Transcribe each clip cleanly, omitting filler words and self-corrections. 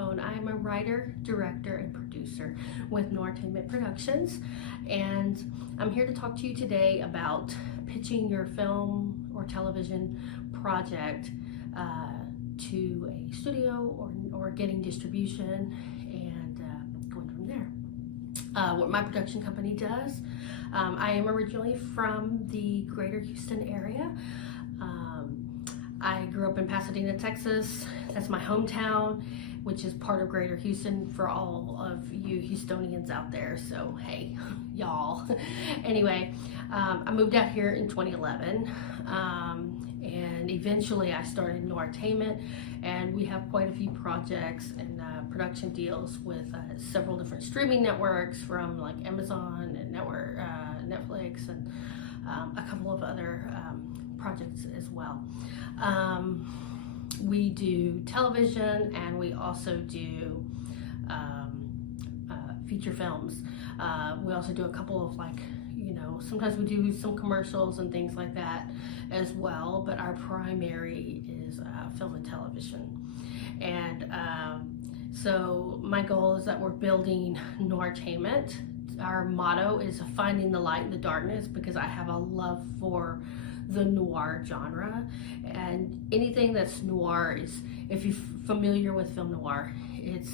Sapon. I am a writer, director, and producer with Nortainment Productions, and I'm here to talk to you today about pitching your film or television project to a studio or getting distribution and going from there. What my production company does, I am originally from the greater Houston area. I grew up in Pasadena, Texas. That's my hometown, which is part of greater Houston for all of you Houstonians out there. So, hey, y'all. Anyway, I moved out here in 2011, and eventually I started Nortainment, and we have quite a few projects and production deals with several different streaming networks, from like Amazon and Netflix, and a couple of other projects as well. We do television, and we also do feature films. We also do a couple of, like, sometimes we do some commercials and things like that as well, but our primary is film and television. And so my goal is that we're building Nortainment. Our motto is finding the light in the darkness, because I have a love for the noir genre, and anything that's noir is, if you're familiar with film noir, it's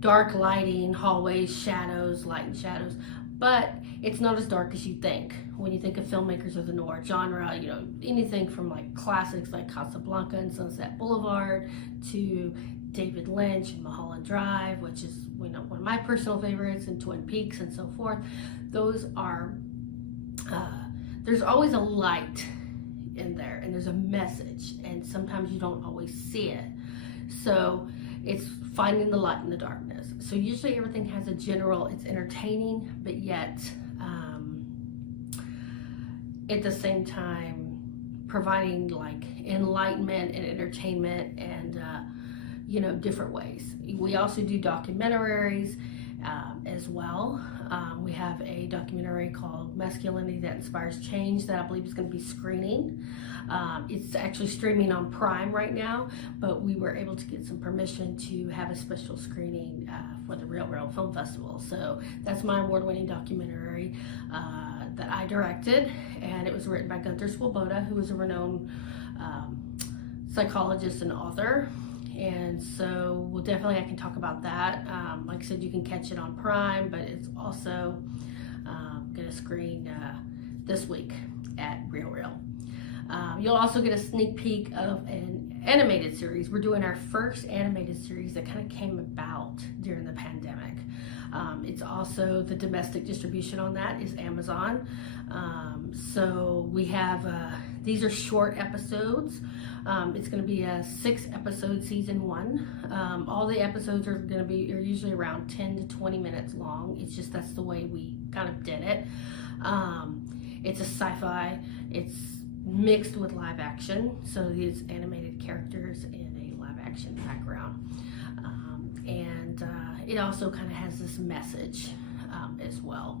dark lighting, hallways, shadows, light and shadows, but it's not as dark as you think when you think of filmmakers of the noir genre. Anything from like classics like Casablanca and Sunset Boulevard to David Lynch and Mulholland Drive, which is one of my personal favorites, and Twin Peaks and so forth. Those are there's always a light in there, and there's a message, and sometimes you don't always see it. So it's finding the light in the darkness. So usually everything has a general, it's entertaining, but yet at the same time providing like enlightenment and entertainment and different ways. We also do documentaries as well. We have a documentary called Masculinity That Inspires Change that I believe is going to be screening. It's actually streaming on Prime right now, but we were able to get some permission to have a special screening for the Real Film Festival. So that's my award-winning documentary that I directed, and it was written by Gunther Swoboda, who is a renowned psychologist and author. And so I can talk about that. Like I said, you can catch it on Prime, but it's also going to screen this week at Real. You'll also get a sneak peek of an animated series. We're doing our first animated series that kind of came about during the pandemic. It's also, the domestic distribution on that is Amazon. So we have, these are short episodes. It's going to be a 6-episode season 1. All the episodes are usually around 10 to 20 minutes long. It's just, that's the way we kind of did it. It's a sci-fi. It's mixed with live action. So these animated characters in a live action background. And it also kind of has this message as well.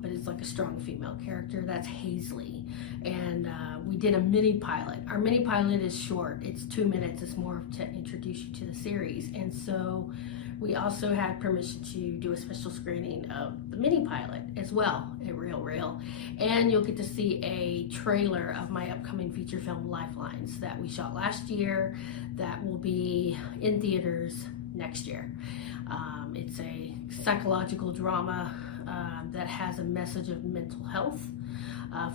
But it's like a strong female character. That's Hazley. And we did a mini pilot. Our mini pilot is short. It's 2 minutes. It's more to introduce you to the series. And so we also had permission to do a special screening of the mini pilot as well at Real. And you'll get to see a trailer of my upcoming feature film, Lifelines, that we shot last year, that will be in theaters next year. It's a psychological drama that has a message of mental health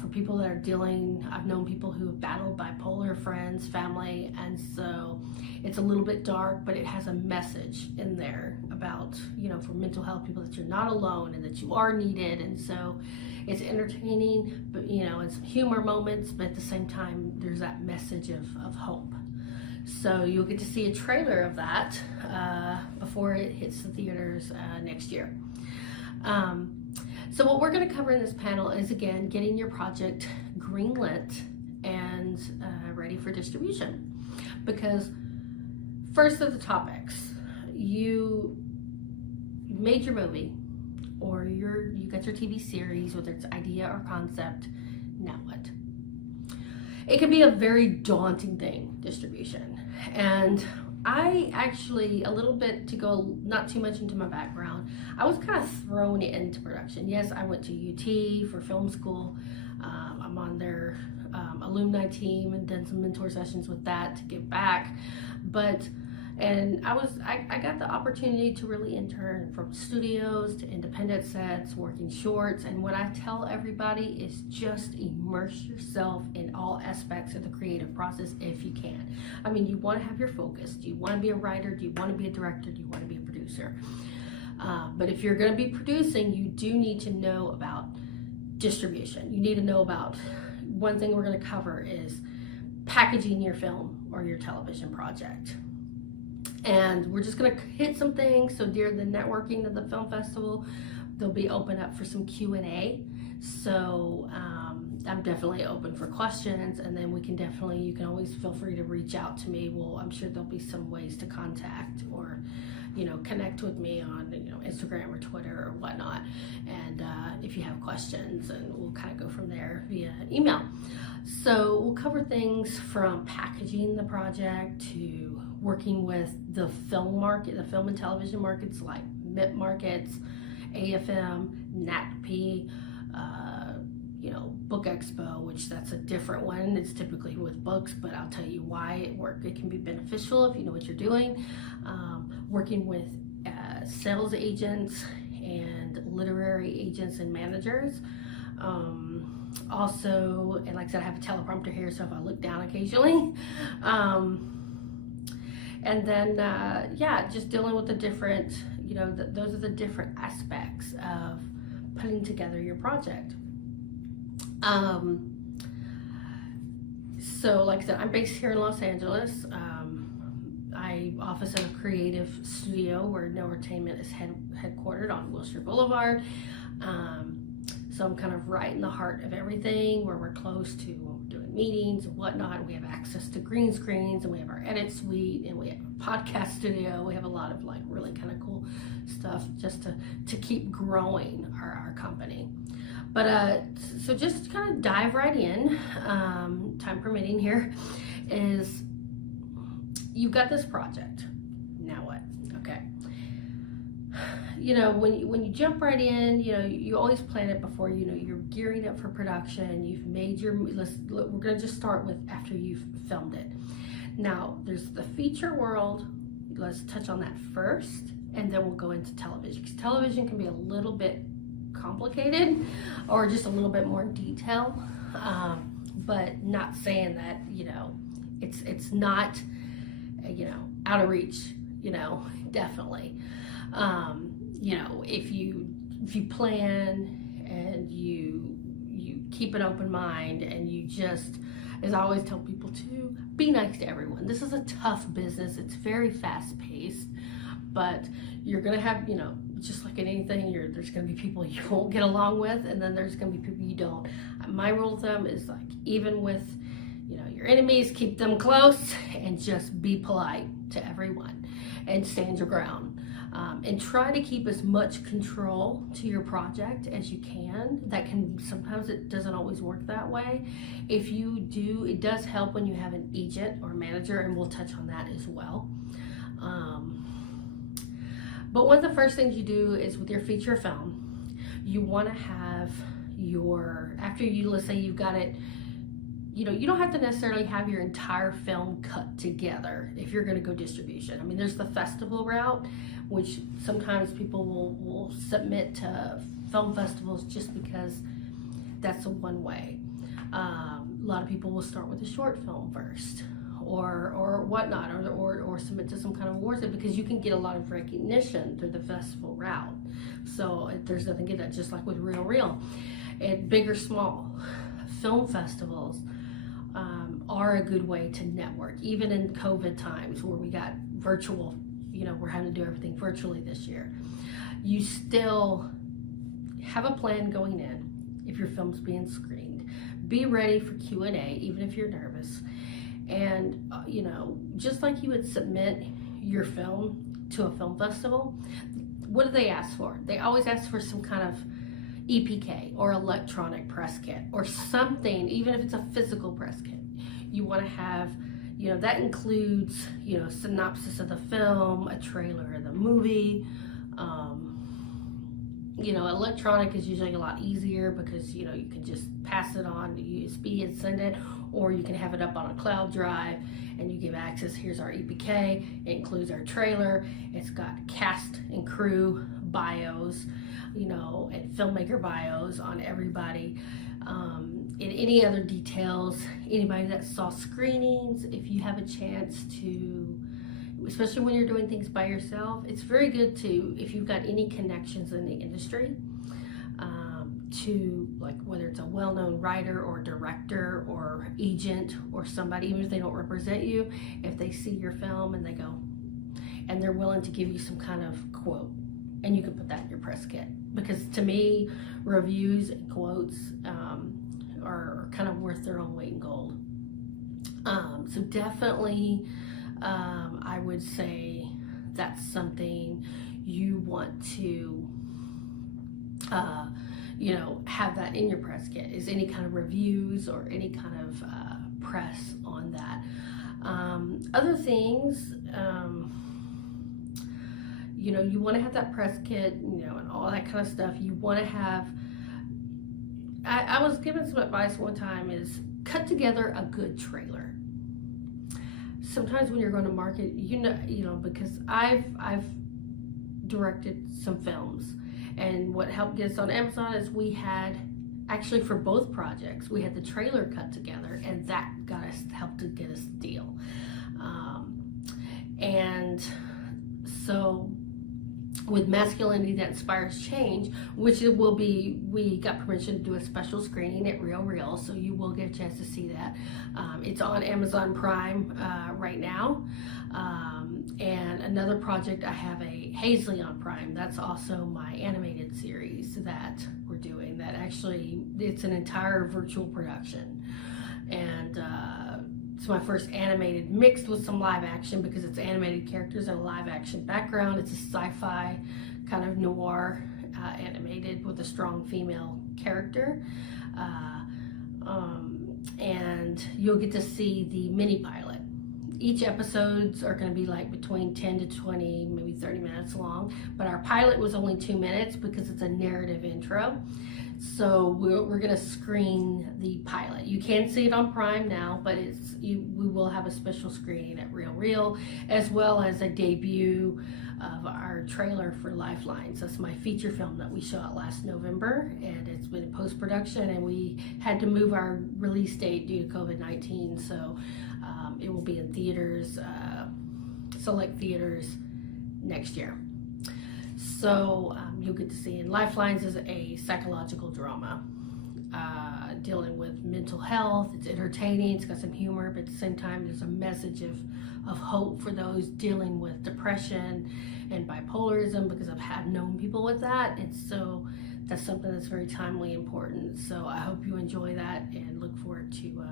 for people that are I've known people who have battled bipolar, friends, family, and so it's a little bit dark, but it has a message in there about, for mental health people, that you're not alone and that you are needed. And so it's entertaining, but it's humor moments, but at the same time there's that message of hope. So you'll get to see a trailer of that before it hits the theaters next year. So what we're going to cover in this panel is, again, getting your project greenlit and ready for distribution. Because first of the topics, you made your movie, or you got your TV series, whether it's idea or concept. Now what? it can be a very daunting thing, distribution. And I actually, a little bit to go not too much into my background, I was kind of thrown into production. Yes, I went to UT for film school. I'm on their alumni team and done some mentor sessions with that to give back. And I got the opportunity to really intern from studios to independent sets, working shorts. And what I tell everybody is just immerse yourself in all aspects of the creative process if you can. I mean, you want to have your focus. Do you want to be a writer? Do you want to be a director? Do you want to be a producer? But if you're going to be producing, you do need to know about distribution. You need to know about, one thing we're going to cover is packaging your film or your television project. And we're just going to hit some things. So during the networking of the film festival, they'll be open up for some Q&A. So I'm definitely open for questions, and then you can always feel free to reach out to me. Well, I'm sure there'll be some ways to contact or, connect with me on, Instagram or Twitter or whatnot. And if you have questions, and we'll kind of go from there via email. So we'll cover things from packaging the project to working with the film market, the film and television markets like MIP markets, AFM, NATP, Book Expo, which that's a different one. It's typically with books, but I'll tell you why it can be beneficial if you know what you're doing. Working with sales agents and literary agents and managers. Also, and like I said, I have a teleprompter here, so if I look down occasionally. And then, just dealing with the different, those are the different aspects of putting together your project. So like I said, I'm based here in Los Angeles. I office in a creative studio where No Entertainment is headquartered on Wilshire Boulevard. So I'm kind of right in the heart of everything, where we're close to when we're doing meetings and whatnot. We have access to green screens, and we have our edit suite, and we have a podcast studio. We have a lot of really kind of cool stuff just to keep growing our company. But so just kind of dive right in, time permitting here, is you've got this project. Now what? Okay. When you jump right in, you always plan it before, you're gearing up for production. You've made we're going to just start with after you've filmed it. Now, there's the feature world. Let's touch on that first, and then we'll go into television, because television can be a little bit complicated or just a little bit more detail, but not saying that, it's not, out of reach, definitely. If you plan and you keep an open mind, and you just, as I always tell people, to be nice to everyone. This is a tough business. It's very fast paced, but you're going to have, just like in anything, there's going to be people you won't get along with, and then there's going to be people you don't. My rule of thumb is even with, your enemies, keep them close and just be polite to everyone and stand your ground. And try to keep as much control to your project as you can. Sometimes it doesn't always work that way. If you do, it does help when you have an agent or manager, and we'll touch on that as well. But one of the first things you do is with your feature film, you want to have let's say you've got it, you don't have to necessarily have your entire film cut together if you're going to go distribution. I mean, there's the festival route, which sometimes people will submit to film festivals just because that's a one way. A lot of people will start with a short film first, or whatnot, or submit to some kind of awards, because you can get a lot of recognition through the festival route. So there's nothing to that, just like with Real. And big or small, film festivals are a good way to network, even in COVID times where we got virtual, we're having to do everything virtually this year. You still have a plan going in if your film's being screened. Be ready for Q&A, even if you're nervous. And, just like you would submit your film to a film festival, what do they ask for? They always ask for some kind of EPK or electronic press kit or something, even if it's a physical press kit. you want to have, that includes, synopsis of the film, a trailer of the movie. Electronic is usually a lot easier because, you can just pass it on to USB and send it, or you can have it up on a cloud drive and you give access. Here's our EPK. It includes our trailer. It's got cast and crew bios, and filmmaker bios on everybody. And any other details, anybody that saw screenings, if you have a chance to, especially when you're doing things by yourself, it's very good to, if you've got any connections in the industry, to, like, whether it's a well-known writer or director or agent or somebody, even if they don't represent you, if they see your film and they go, and they're willing to give you some kind of quote, and you can put that in your press kit. Because to me, reviews and quotes are kind of worth their own weight in gold. So definitely, I would say that's something you want to, have that in your press kit, is any kind of reviews or any kind of press on that. Other things, you want to have that press kit, and all that kind of stuff. You want to have, I was given some advice one time, is cut together a good trailer. Sometimes when you're going to market, because I've directed some films, and what helped get us on Amazon is we had, actually for both projects, we had the trailer cut together, and that helped to get us a deal. And so with Masculinity That Inspires Change, which it will be, we got permission to do a special screening at RRIFF, so you will get a chance to see that. It's on Amazon Prime right now. And another project, I have a Hazley on Prime. That's also my animated series that we're doing. That actually, it's an entire virtual production. And it's my first animated mixed with some live action, because it's animated characters and a live action background. It's a sci-fi kind of noir animated with a strong female character. And you'll get to see the mini pilot. Each episodes are going to be like between 10 to 20, maybe 30 minutes long. But our pilot was only 2 minutes because it's a narrative intro. So we're going to screen the pilot. You can see it on Prime now, but we will have a special screening at RRIFF, as well as a debut of our trailer for Lifelines. That's my feature film that we shot last November, and it's been in post-production, and we had to move our release date due to COVID-19, so it will be in theaters, select theaters next year. So you'll get to see, and Lifelines is a psychological drama dealing with mental health. It's entertaining, it's got some humor, but at the same time there's a message of hope for those dealing with depression and bipolarism, because I've known people with that, and so that's something that's very timely, important. So I hope you enjoy that, and look forward to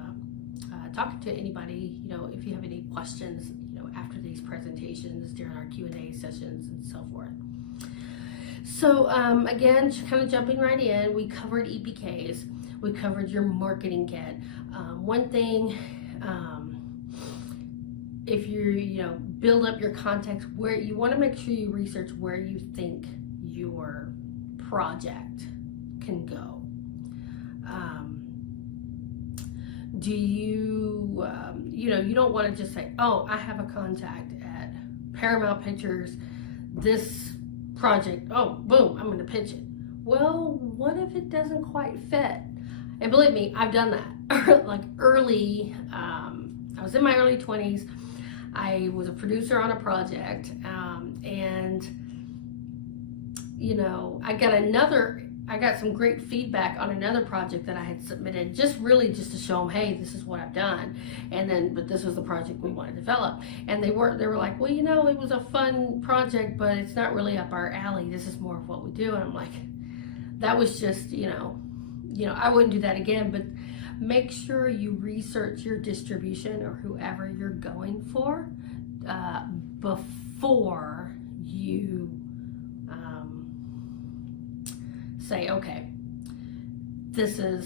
talking to anybody, if you have any questions, after these presentations, during our Q&A sessions and so forth. So again, kind of jumping right in, we covered EPKs, we covered your marketing kit. One thing, if you build up your contacts, where you want to make sure you research where you think your project can go. Do you, you don't want to just say, oh, I have a contact at Paramount Pictures, this project, oh, boom, I'm going to pitch it. Well, what if it doesn't quite fit? And believe me, I've done that. Like early, I was in my early 20s. I was a producer on a project, and I got some great feedback on another project that I had submitted, just to show them, hey, this is what I've done. But this was the project we want to develop. And they were like, well, it was a fun project, but it's not really up our alley. This is more of what we do. And I'm like, that was just, I wouldn't do that again. But make sure you research your distribution or whoever you're going for before you say, okay, this is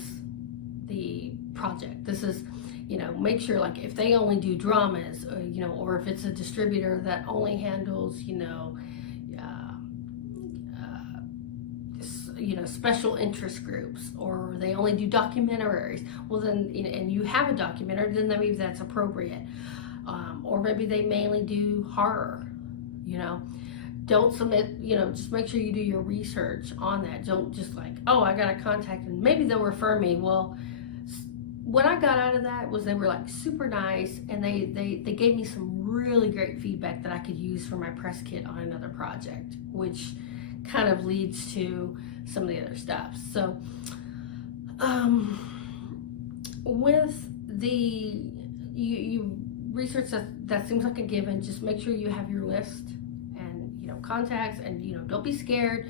the project. This is, make sure, like, if they only do dramas, or if it's a distributor that only handles, special interest groups, or they only do documentaries, well then, and you have a documentary, then maybe that's appropriate. Or maybe they mainly do horror. Don't submit, just make sure you do your research on that. Don't just like, oh, I got a contact and maybe they'll refer me. Well, what I got out of that was they were like super nice, and they gave me some really great feedback that I could use for my press kit on another project, which kind of leads to some of the other stuff. So with the you research that seems like a given. Just make sure you have your list and contacts, and don't be scared.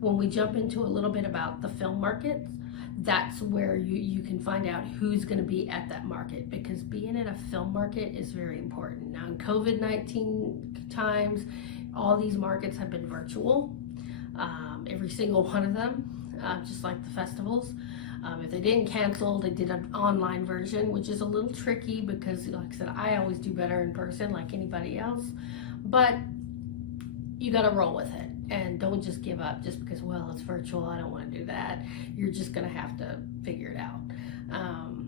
When we jump into a little bit about the film market, that's where you can find out who's going to be at that market, because being at a film market is very important. Now in COVID-19 times, all these markets have been virtual, every single one of them, just like the festivals. If they didn't cancel, they did an online version, which is a little tricky because, like I said, I always do better in person like anybody else, but you got to roll with it. And don't just give up just because, well, it's virtual, I don't want to do that. You're just going to have to figure it out.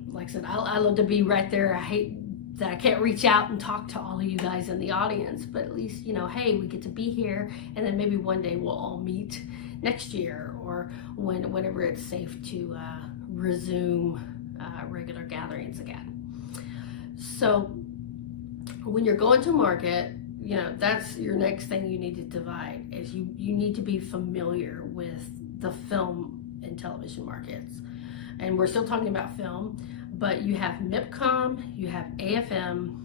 Like I said, I love to be right there. I hate that I can't reach out and talk to all of you guys in the audience, but at least, hey, we get to be here, and then maybe one day we'll all meet next year, or whenever it's safe to resume regular gatherings again. So when you're going to market, that's your next thing you need to divide, is you need to be familiar with the film and television markets. And we're still talking about film, but you have MIPCOM, you have AFM,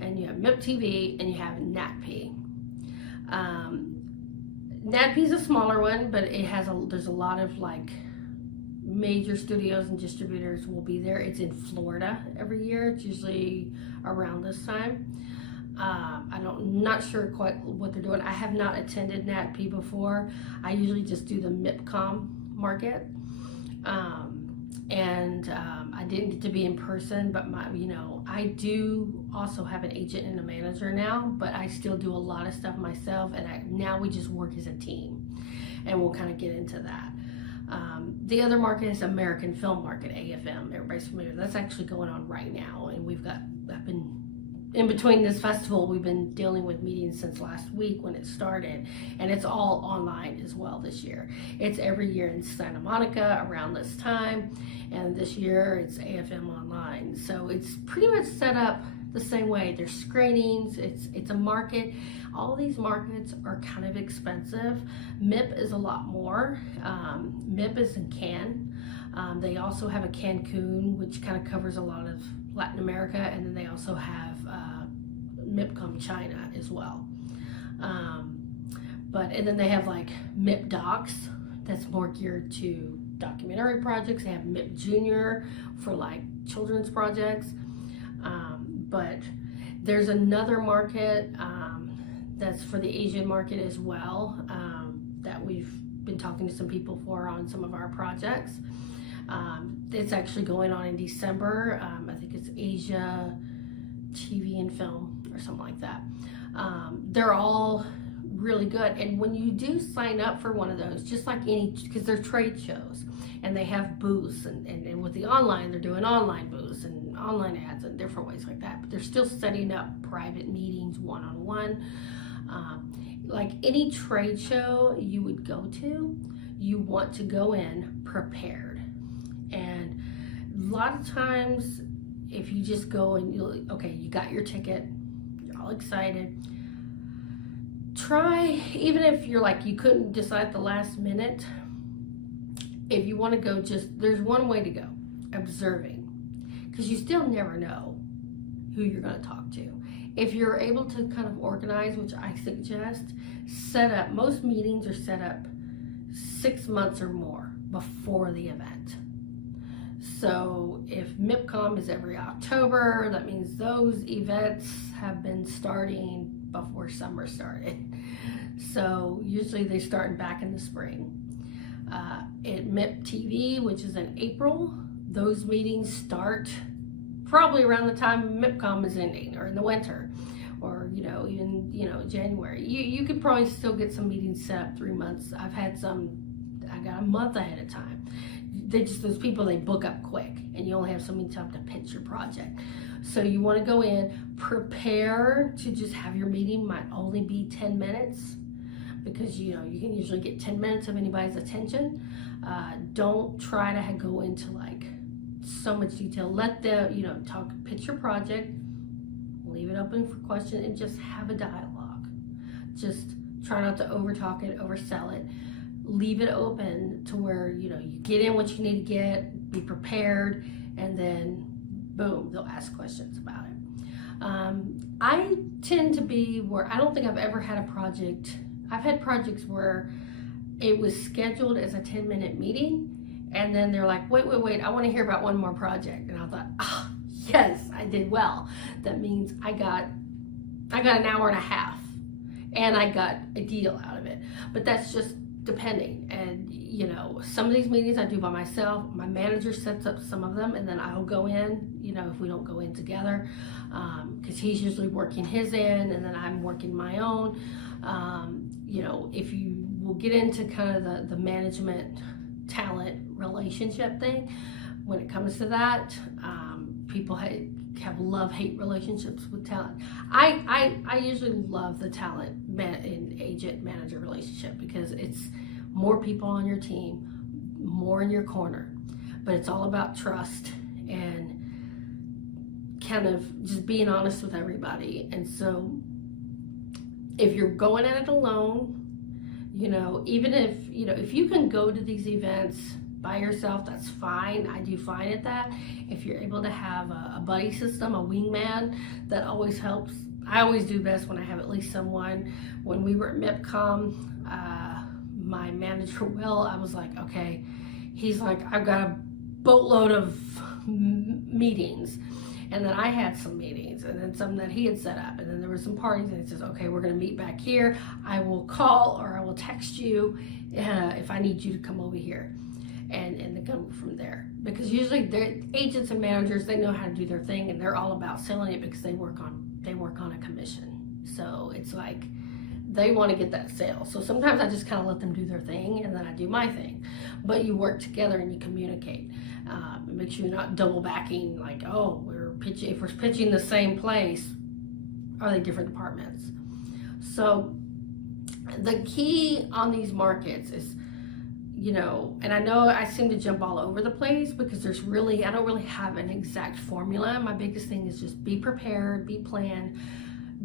and you have MIPTV, and you have NATP. NATP is a smaller one, but there's a lot of like major studios and distributors will be there. It's in Florida every year. It's usually around this time. I'm not sure quite what they're doing. I have not attended NATP before. I usually just do the MIPCOM market. I didn't get to be in person, but I do also have an agent and a manager now, but I still do a lot of stuff myself, and now we just work as a team, and we'll kind of get into that. The other market is American Film Market, AFM. Everybody's familiar. That's actually going on right now, and I've been in between this festival, we've been dealing with meetings since last week when it started, and it's all online as well this year. It's every year in Santa Monica around this time, and this year it's AFM online. So it's pretty much set up the same way. There's screenings, it's a market. All these markets are kind of expensive. MIP is a lot more. MIP is in Cannes. They also have a Cancun, which kind of covers a lot of Latin America, and then they also have MIPCOM China as well. And then they have like MIP Docs, that's more geared to documentary projects. They have MIP Junior for like children's projects. But there's another market that's for the Asian market as well, that we've been talking to some people for on some of our projects. It's actually going on in December. I think it's Asia TV and Film or something like that. They're all really good. And when you do sign up for one of those, just like because they're trade shows and they have booths, and with the online, they're doing online booths and online ads and different ways like that, but they're still setting up private meetings one-on-one. Like any trade show you would go to, you want to go in prepared. And a lot of times, if you just go and you got your ticket, you're all excited, try, even if you're like, you couldn't decide at the last minute, if you want to go, there's one way to go: observing, because you still never know who you're going to talk to. If you're able to kind of organize, which I suggest, most meetings are set up 6 months or more before the event. So if MIPCOM is every October, that means those events have been starting before summer started. So usually they start back in the spring. At MIP TV, which is in April, those meetings start probably around the time MIPCOM is ending, or in the winter, or even January. You could probably still get some meetings set up 3 months. I've had some I got a month ahead of time. Those people, they book up quick, and you only have so many time to pitch your project. So you want to go in, prepare to just have your meeting might only be 10 minutes, because you can usually get 10 minutes of anybody's attention. Don't try to go into like so much detail. Let them pitch your project, leave it open for questions, and just have a dialogue. Just try not to overtalk it, oversell it. Leave it open to where you get in what you need to get, be prepared, and then boom, they'll ask questions about it. I tend to be where I don't think I've ever had a project. I've had projects where it was scheduled as a 10-minute meeting, and then they're like, wait, I want to hear about one more project. And I thought, yes, I did well. That means I got an hour and a half, and I got a deal out of it. But that's just depending. And some of these meetings I do by myself. My manager sets up some of them, and then I'll go in, if we don't go in together, because he's usually working his end, and then I'm working my own. If you will get into kind of the management talent relationship thing, when it comes to that, people have love-hate relationships with talent. I usually love the talent and agent manager relationship, because it's more people on your team, more in your corner, but it's all about trust and kind of just being honest with everybody. And so if you're going at it alone, even if you can go to these events by yourself, that's fine. I do fine at that. If you're able to have a buddy system, a wingman, that always helps. I always do best when I have at least someone. When we were at MIPCOM, my manager, I was like, okay, he's like, I've got a boatload of meetings. And then I had some meetings, and then some that he had set up, and then there were some parties, and he says, okay, we're going to meet back here. I will call or I will text you if I need you to come over here, and then go from there. Because usually they're agents and managers, they know how to do their thing, and they're all about selling it, because they work on a commission. So it's like they want to get that sale. So sometimes I just kind of let them do their thing, and then I do my thing. But you work together and you communicate. And make sure you're not double backing, like, oh, if we're pitching the same place, are they different departments? So the key on these markets is, and I know I seem to jump all over the place, because I don't really have an exact formula. My biggest thing is just be prepared, be planned.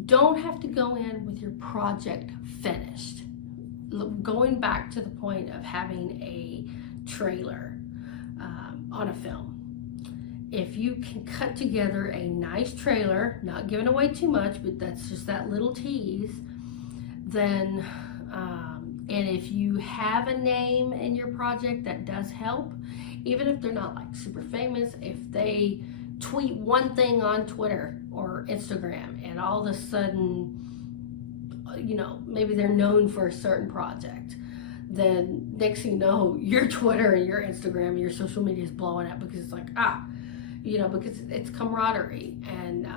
Don't have to go in with your project finished. Going back to the point of having a trailer on a film. If you can cut together a nice trailer, not giving away too much, but that's just that little tease, then, and if you have a name in your project, that does help. Even if they're not like super famous, if they tweet one thing on Twitter or Instagram, and all of a sudden, maybe they're known for a certain project, then next thing you know, your Twitter and your Instagram and your social media is blowing up, because it's like, because it's camaraderie. And,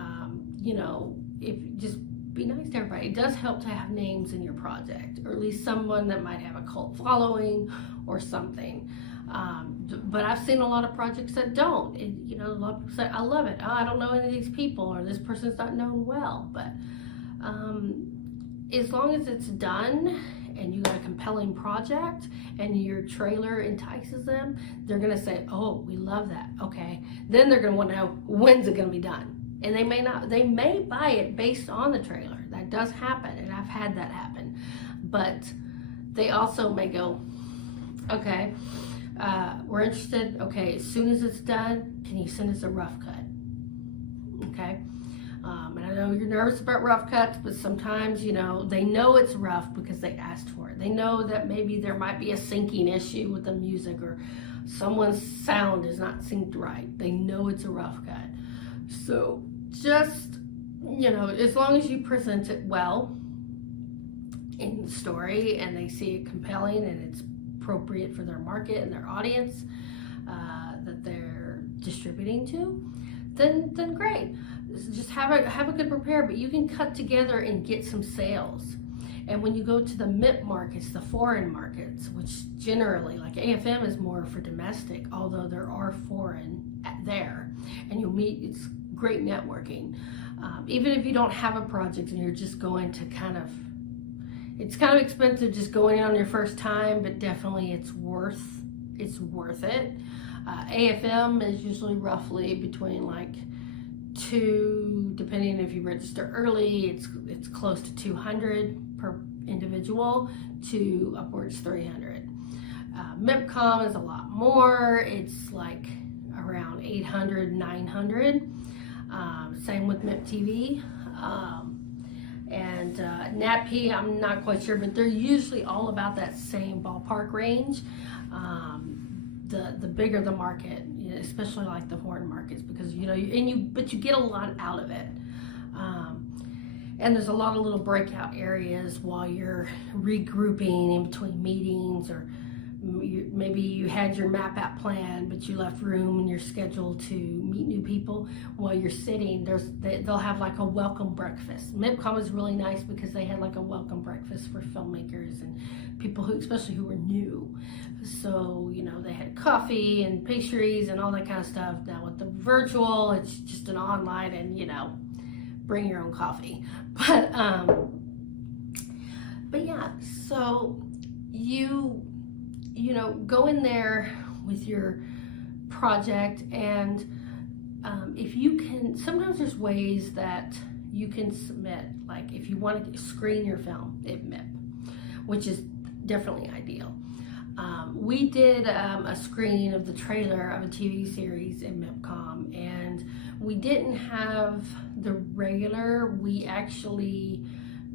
if just be nice to everybody. It does help to have names in your project, or at least someone that might have a cult following or something. But I've seen a lot of projects that don't. A lot of people say, I love it. Oh, I don't know any of these people, or this person's not known well. But as long as it's done and you got a compelling project and your trailer entices them, they're going to say, oh, we love that. Okay. Then they're going to want to know, when's it going to be done? And they may buy it based on the trailer. That does happen, and I've had that happen. But they also may go, okay, we're interested. Okay, as soon as it's done, can you send us a rough cut? Okay. And I know you're nervous about rough cuts, but sometimes, they know it's rough because they asked for it. They know that maybe there might be a syncing issue with the music, or someone's sound is not synced right. They know it's a rough cut. So just, as long as you present it well in the story, and they see it compelling and it's appropriate for their market and their audience that they're distributing to, then great. Just have a good repair, but you can cut together and get some sales. And when you go to the MIP markets, the foreign markets, which generally, like AFM is more for domestic, although there are foreign there, and you'll meet, it's great networking. Even if you don't have a project and you're just going to it's kind of expensive just going in on your first time, but definitely it's worth it. AFM is usually roughly between like depending if you register early, it's close to 200 per individual to upwards 300. MIPCOM is a lot more. It's like around 800, 900. Same with MIP TV. And NatP, I'm not quite sure, but they're usually all about that same ballpark range. The bigger the market, especially like the foreign markets, because but you get a lot out of it. And there's a lot of little breakout areas while you're regrouping in between meetings, or maybe you had your map out plan, but you left room in your schedule to meet new people while you're sitting. They'll have like a welcome breakfast. MIPCOM is really nice because they had like a welcome breakfast for filmmakers and people especially who were new. So, they had coffee and pastries and all that kind of stuff. Now with the virtual, it's just an online and, bring your own coffee. But yeah, so you go in there with your project, and if you can, sometimes there's ways that you can submit, like if you want to screen your film at MIP, which is definitely ideal. We did a screening of the trailer of a TV series in MIPCOM, and we didn't have the regular. We actually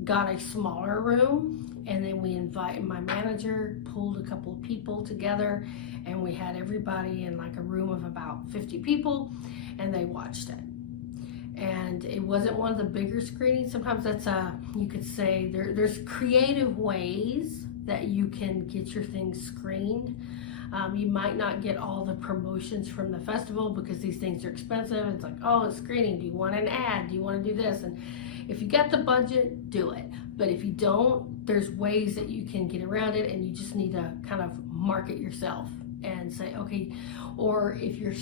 got a smaller room, and then my manager pulled a couple of people together, and we had everybody in like a room of about 50 people, and they watched it. And it wasn't one of the bigger screenings. Sometimes that's you could say there's creative ways that you can get your things screened. You might not get all the promotions from the festival because these things are expensive. It's like, oh, it's screening. Do you want an ad? Do you want to do this? And if you got the budget, do it. But if you don't, there's ways that you can get around it, and you just need to kind of market yourself and say, okay, or if you're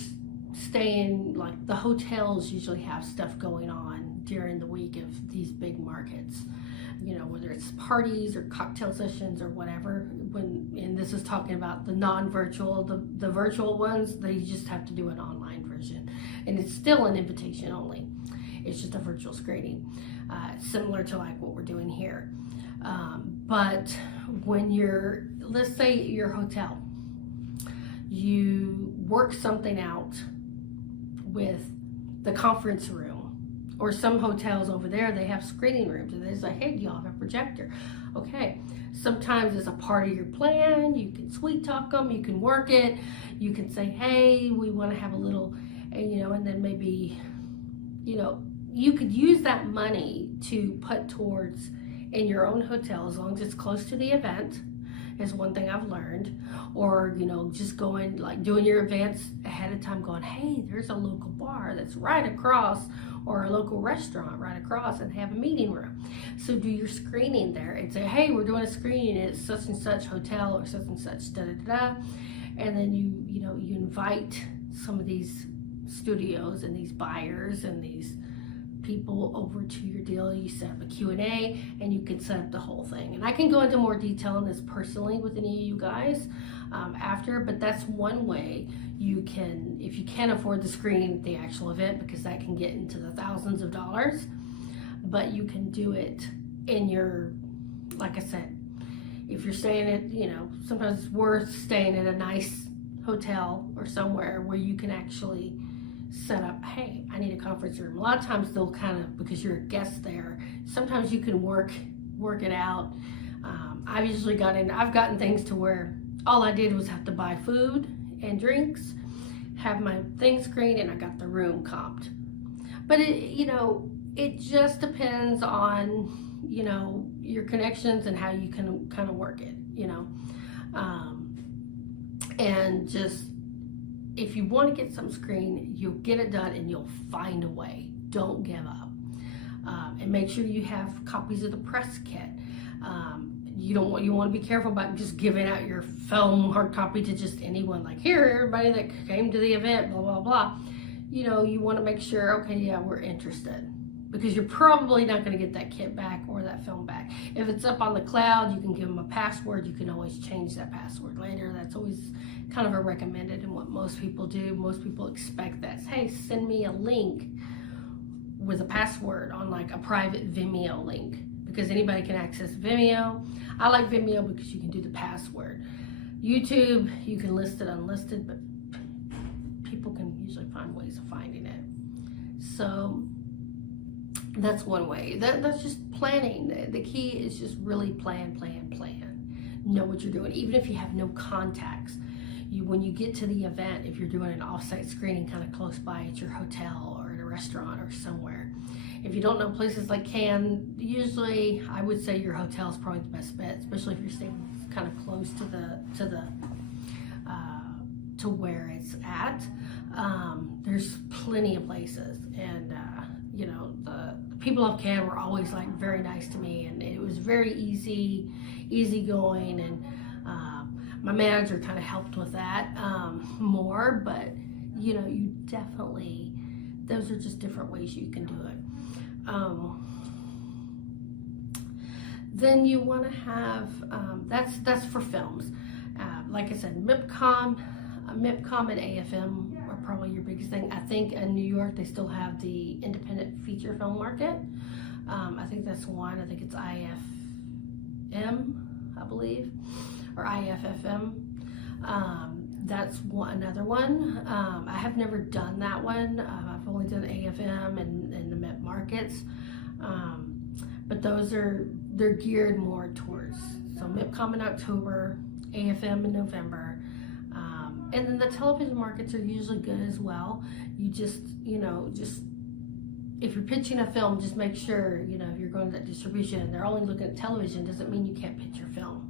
staying, like the hotels usually have stuff going on during the week of these big markets. Whether it's parties or cocktail sessions or whatever. And this is talking about the non-virtual, the virtual ones, they just have to do an online version. And it's still an invitation only. It's just a virtual screening, similar to like what we're doing here. But when let's say your hotel, you work something out with the conference room, or some hotels over there, they have screening rooms, and they say, hey, do y'all have a projector? Okay, sometimes as a part of your plan, you can sweet talk them, you can work it, you can say, hey, we want to have a little, and then maybe, you could use that money to put towards in your own hotel, as long as it's close to the event, is one thing I've learned. Or, just going, like doing your events ahead of time, going, hey, there's a local bar that's right across, or a local restaurant right across, and have a meeting room. So do your screening there and say, hey, we're doing a screening at such and such hotel or such and such, da-da-da-da. And then you invite some of these studios and these buyers and these people over to your deal. You set up a Q&A, and you can set up the whole thing. And I can go into more detail on this personally with any of you guys after, but that's one way you can, if you can't afford the screening at the actual event, because that can get into the thousands of dollars, but you can do it in your, like I said, if you're staying at, sometimes it's worth staying at a nice hotel or somewhere where you can actually set up, hey, I need a conference room. A lot of times they'll because you're a guest there, sometimes you can work it out. I've gotten things to where all I did was have to buy food and drinks, have my thing screened, and I got the room comped. But it just depends on, your connections and how you can kind of work it, and just if you want to get some screened, you'll get it done and you'll find a way. Don't give up. And make sure you have copies of the press kit. You want to be careful about just giving out your film hard copy to just anyone, like, here, everybody that came to the event, blah, blah, blah. You know, you want to make sure, okay, yeah, we're interested. Because you're probably not going to get that kit back or that film back. If it's up on the cloud, you can give them a password. You can always change that password later. That's always kind of a recommended and what most people do. Most people expect that. Hey, send me a link with a password on like a private Vimeo link, because anybody can access Vimeo. I like Vimeo because you can do the password. YouTube, you can list it unlisted, but people can usually find ways of finding it. So that's one way. That's just planning. The key is just really plan. Know what you're doing. Even if you have no contacts, when you get to the event, if you're doing an offsite screening kind of close by at your hotel or at a restaurant or somewhere, if you don't know places like Cannes, usually I would say your hotel is probably the best bet, especially if you're staying kind of close to where it's at. There's plenty of places, and you know, the people of Cannes were always like very nice to me, and it was very easy going, and my manager kind of helped with that more, but you know, you definitely, those are just different ways you can do it. Then you want to have, that's for films. Like I said, MIPCOM and AFM are probably your biggest thing. I think in New York, they still have the independent feature film market. I think that's one. I think it's IFM, I believe, or IFFM. That's another one. I have never done that one. I've only done AFM and the MIP markets. But they're geared more towards, so MIPCOM in October, AFM in November. And then the television markets are usually good as well. You just if you're pitching a film, just make sure, you know, if you're going to that distribution and they're only looking at television, doesn't mean you can't pitch your film.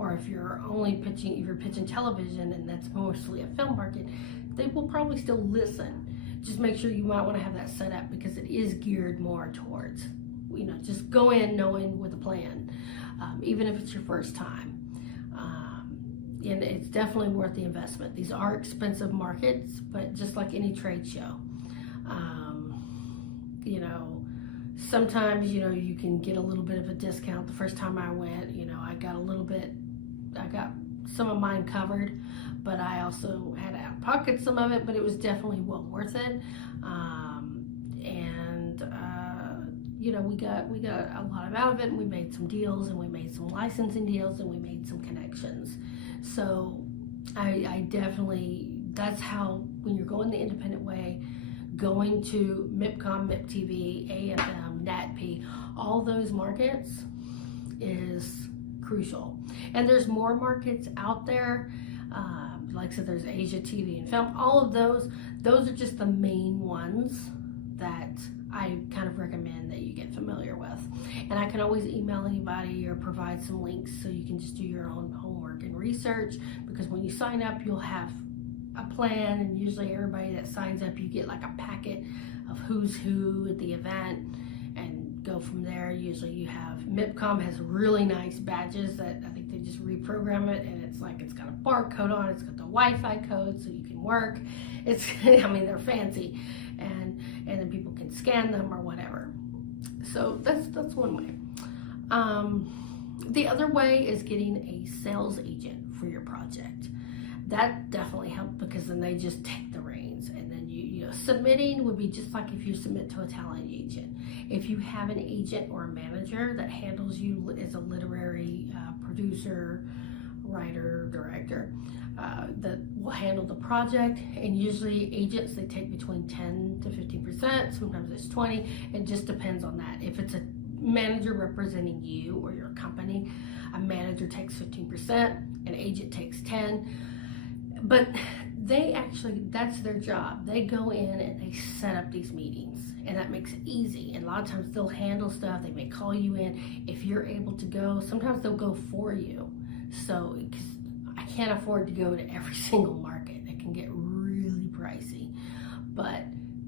Or if you're pitching television and that's mostly a film market, they will probably still listen. Just make sure you might want to have that set up, because it is geared more towards, you know, just go in knowing with a plan, even if it's your first time. And it's definitely worth the investment. These are expensive markets, but just like any trade show, you know, sometimes, you know, you can get a little bit of a discount. The first time I went, you know, I got some of mine covered, but I also had to out pocket some of it, but it was definitely well worth it. You know, we got a lot out of it, and we made some deals, and we made some licensing deals, and we made some connections. So I definitely, that's how, when you're going the independent way, going to MIPCOM, MIPTV, AFM, NATP, all those markets is crucial. And there's more markets out there. Like I said, there's Asia TV and Film. All of those are just the main ones that I kind of recommend that you get familiar with. And I can always email anybody or provide some links so you can just do your own homework and research, because when you sign up, you'll have a plan, and usually everybody that signs up, you get like a packet of who's who at the event, and go from there. Usually you have, MIPCOM has really nice badges that I think they just reprogram it, and it's like, it's got a barcode on it, it's got the Wi-Fi code so you can work. It's, I mean, they're fancy, and then people can scan them or whatever. So that's one way. The other way is getting a sales agent for your project. That definitely helps, because then they just take the reins, and then you know, submitting would be just like if you submit to a talent agent. If you have an agent or a manager that handles you as a literary producer, writer, director, that will handle the project, and usually agents, they take between 10 to 15%, sometimes it's 20, it just depends on that. If it's a manager representing you or your company, a manager takes 15%, an agent takes 10%. But they actually, that's their job. They go in and they set up these meetings, and that makes it easy. And a lot of times they'll handle stuff. They may call you in. If you're able to go, sometimes they'll go for you. So I can't afford to go to every single market. It can get really but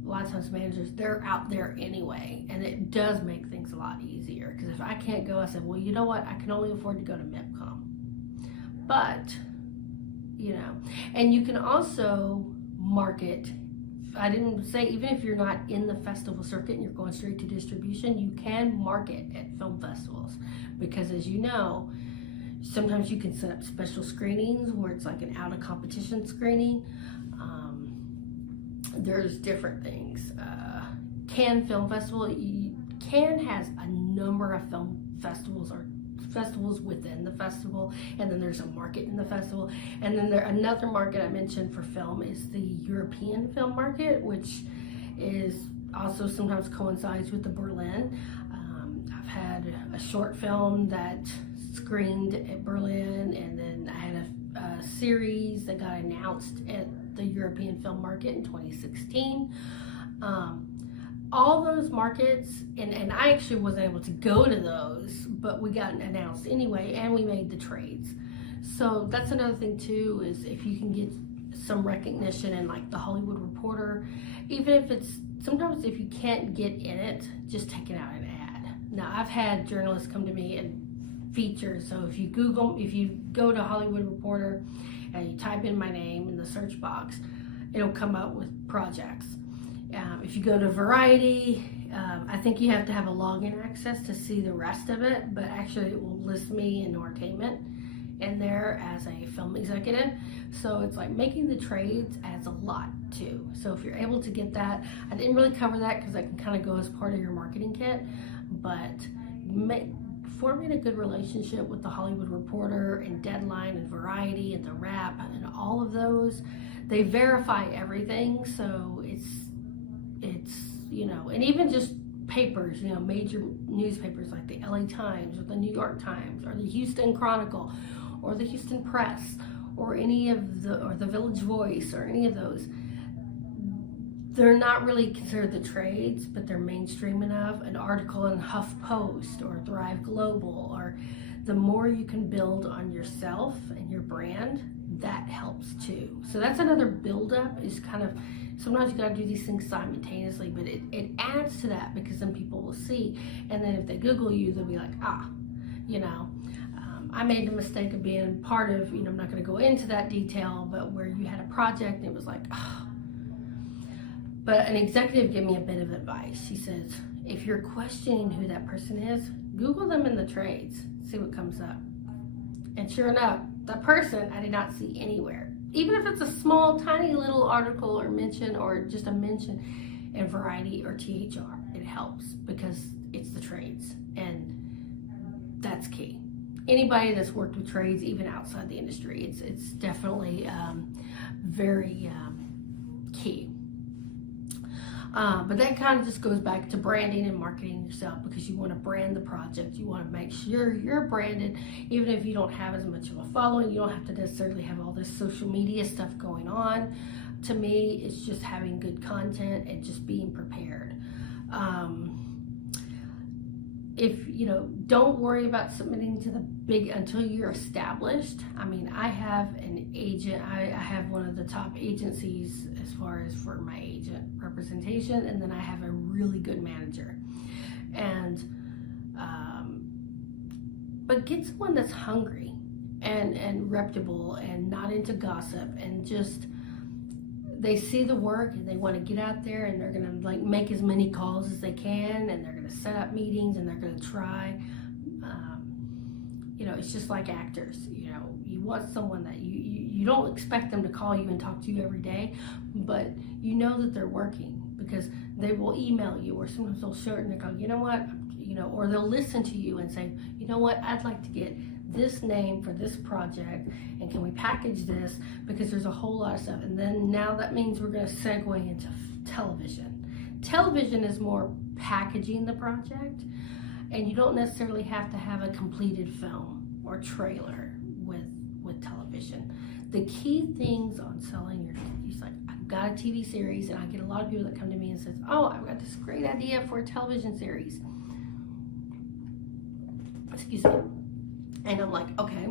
a lot of times managers, they're out there anyway, and it does make things a lot easier. Because if I can't go, I said, well, you know what, I can only afford to go to MIPCOM. But, you know, and you can also market. I didn't say, even if you're not in the festival circuit and you're going straight to distribution, you can market at film festivals. Because as you know, sometimes you can set up special screenings where it's like an out of competition screening. There's different things. Cannes Film Festival, Cannes has a number of film festivals or festivals within the festival, and then there's a market in the festival, and then another market I mentioned for film is the European film market, which is also sometimes coincides with the Berlin. I've had a short film that screened at Berlin, and then I had a series that got announced at the European film market in 2016. All those markets, and I actually wasn't able to go to those, but we got announced anyway, and we made the trades. So that's another thing too, is if you can get some recognition in like the Hollywood Reporter, even if it's, sometimes if you can't get in it, just take it out an ad. Now I've had journalists come to me and feature, so if you go to Hollywood Reporter and you type in my name in the search box, it'll come up with projects. If you go to Variety, I think you have to have a login access to see the rest of it, but actually it will list me in entertainment in there as a film executive. So it's like making the trades adds a lot too. So if you're able to get that, I didn't really cover that because that can kind of go as part of your marketing kit, but forming a good relationship with the Hollywood Reporter and Deadline and Variety and the Wrap and all of those, they verify everything. So it's you know, and even just papers, you know, major newspapers like the LA Times or the New York Times or the Houston Chronicle or the Houston Press or any of or the Village Voice or any of those, they're not really considered the trades, but they're mainstream enough. An article in HuffPost or Thrive Global, or the more you can build on yourself and your brand, that helps too. So that's another buildup, is kind of, sometimes you got to do these things simultaneously, but it adds to that, because then people will see, and then if they Google you, they'll be like, you know, I made the mistake of being part of, you know, I'm not going to go into that detail, but where you had a project and it was like, But an executive gave me a bit of advice. He says, if you're questioning who that person is, Google them in the trades, see what comes up. And sure enough, the person I did not see anywhere. Even if it's a small, tiny little article or mention, or just a mention in Variety or THR, it helps because it's the trades, and that's key. Anybody that's worked with trades, even outside the industry, it's definitely very key. But that kind of just goes back to branding and marketing yourself, because you want to brand the project. You want to make sure you're branded, even if you don't have as much of a following. You don't have to necessarily have all this social media stuff going on. To me, it's just having good content and just being prepared. If you know, don't worry about submitting to the big until you're established. I mean, I have an agent. I have one of the top agencies as far as for my agent representation, and then I have a really good manager. And but get someone that's hungry and reputable and not into gossip, and just they see the work and they want to get out there, and they're going to like make as many calls as they can, and they're going to set up meetings, and they're going to try. You know, it's just like actors. You know, you want someone that you don't expect them to call you and talk to you every day, but you know that they're working, because they will email you, or sometimes they'll show it and they go, you know what, you know, or they'll listen to you and say, you know what, I'd like to get this name for this project, and can we package this, because there's a whole lot of stuff. And then now that means we're going to segue into television. Television is more packaging the project, and you don't necessarily have to have a completed film or trailer with television. The key things on selling your, it's like, I've got a TV series, and I get a lot of people that come to me and says, oh, I've got this great idea for a television series. Excuse me. And I'm like, okay,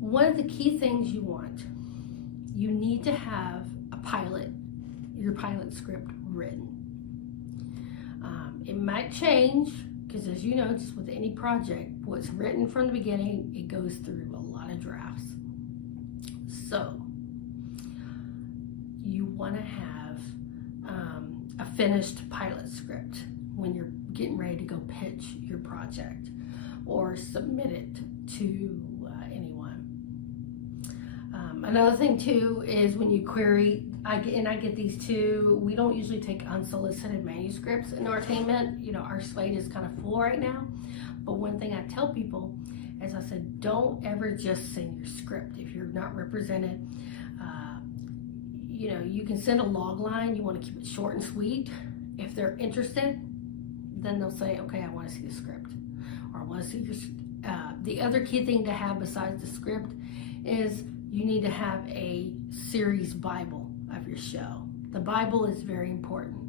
one of the key things you need to have a pilot your pilot script written. It might change, because as you know, just with any project, what's written from the beginning, it goes through a lot of drafts. So you want to have a finished pilot script when you're getting ready to go pitch your project or submit it to anyone. Another thing too is when you query, I get these too, we don't usually take unsolicited manuscripts in entertainment. You know, our slate is kind of full right now. But one thing I tell people, as I said, don't ever just send your script if you're not represented. You know, you can send a log line. You want to keep it short and sweet. If they're interested, then they'll say, okay, I want to see the script, or I want to see your. The other key thing to have besides the script is you need to have a series Bible of your show. The Bible is very important.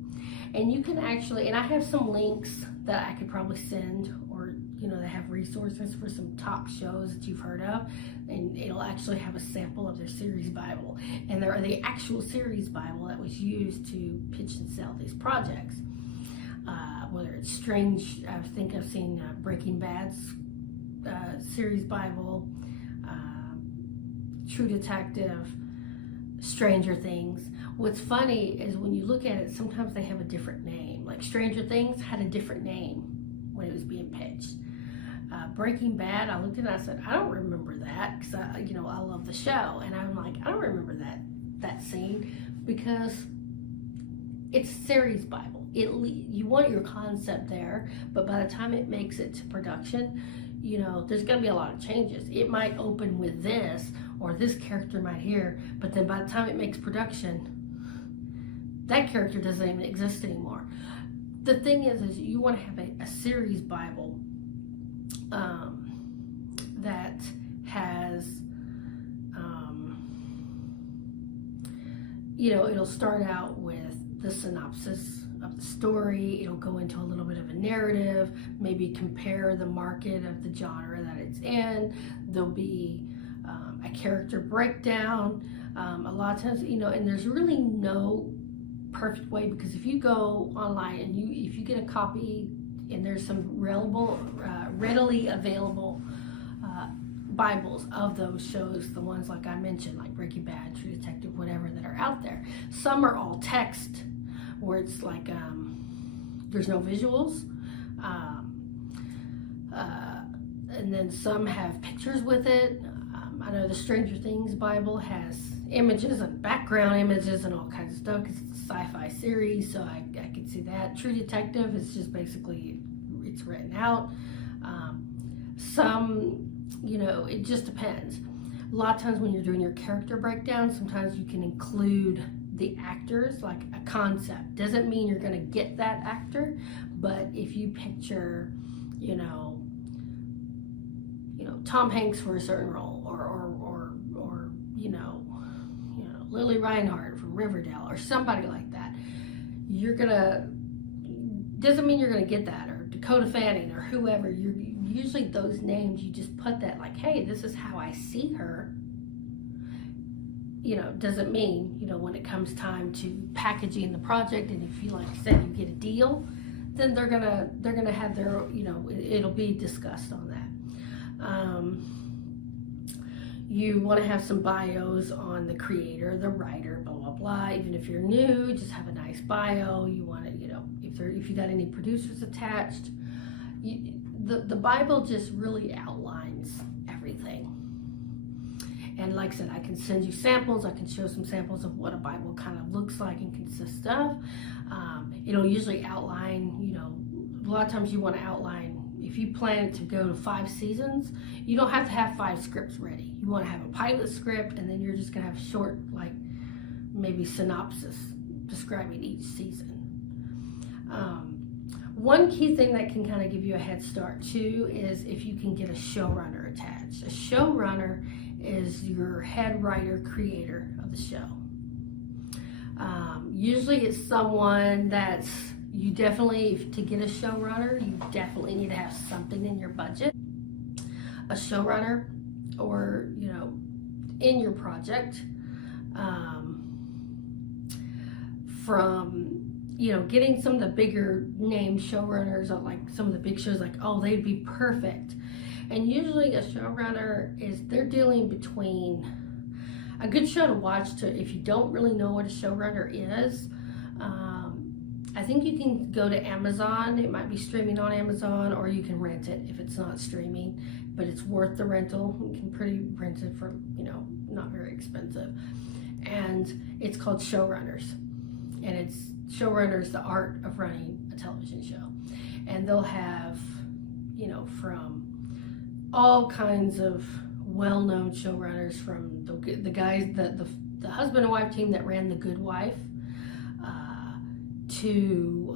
And you can actually, and I have some links that I could probably send, or, you know, they have resources for some top shows that you've heard of, and it'll actually have a sample of their series Bible. And there are the actual series Bible that was used to pitch and sell these projects. Whether it's Strange, I think I've seen Breaking Bad's series Bible, True Detective, Stranger Things. What's funny is when you look at it, sometimes they have a different name. Like Stranger Things had a different name when it was being pitched. Breaking Bad, I looked at it and I said, I don't remember that, because I love the show, and I'm like, I don't remember that scene, because it's series Bible. You want your concept there, but by the time it makes it to production, you know, there's going to be a lot of changes. It might open with this, or this character might hear, but then by the time it makes production, that character doesn't even exist anymore. The thing is you want to have a series Bible that has, you know, it'll start out with the synopsis of the story. It'll go into a little bit of a narrative, maybe compare the market of the genre that it's in. There'll be a character breakdown. A lot of times, you know, and there's really no perfect way, because if you go online and if you get a copy, and there's some readily available Bibles of those shows, the ones like I mentioned, like Breaking Bad, True Detective, whatever, that are out there. Some are all text, where it's like there's no visuals, and then some have pictures with it. I know the Stranger Things Bible has images and background images and all kinds of stuff, because it's a sci-fi series, so I can see that. True Detective is just basically, it's written out. Some, you know, it just depends. A lot of times when you're doing your character breakdown, sometimes you can include the actors, like a concept. Doesn't mean you're going to get that actor, but if you picture, you know, Tom Hanks for a certain role, or you know, Lily Reinhart from Riverdale, or somebody like that, doesn't mean you're gonna get that, or Dakota Fanning, or whoever. Usually those names, you just put that, like, hey, this is how I see her. You know, doesn't mean, you know, when it comes time to packaging the project, and if you, like I said, you get a deal, then they're gonna have their, you know, it'll be discussed on that. You want to have some bios on the creator, the writer, blah blah blah. Even if you're new, just have a nice bio. You want to, you know, if you got any producers attached, the Bible just really outlines everything. And like I said, I can send you samples. I can show some samples of what a Bible kind of looks like and consists of. It'll usually outline, you know, a lot of times you want to outline. If you plan to go to 5 seasons, you don't have to have 5 scripts ready. You want to have a pilot script, and then you're just going to have short, like maybe synopsis describing each season. One key thing that can kind of give you a head start too is if you can get a showrunner attached. A showrunner is your head writer, creator of the show. Usually it's someone that's, you definitely, to get a showrunner, you definitely need to have something in your budget. A showrunner, or, you know, in your project. from, you know, getting some of the bigger name showrunners on like some of the big shows, like, oh, they'd be perfect. And usually a showrunner they're dealing between a good show to watch to, if you don't really know what a showrunner is, I think you can go to Amazon. It might be streaming on Amazon, or you can rent it if it's not streaming, but it's worth the rental. You can rent it for, you know, not very expensive. And it's called Showrunners. And it's Showrunners, the art of running a television show. And they'll have, you know, from all kinds of well-known showrunners, from the guys, the husband and wife team that ran The Good Wife, to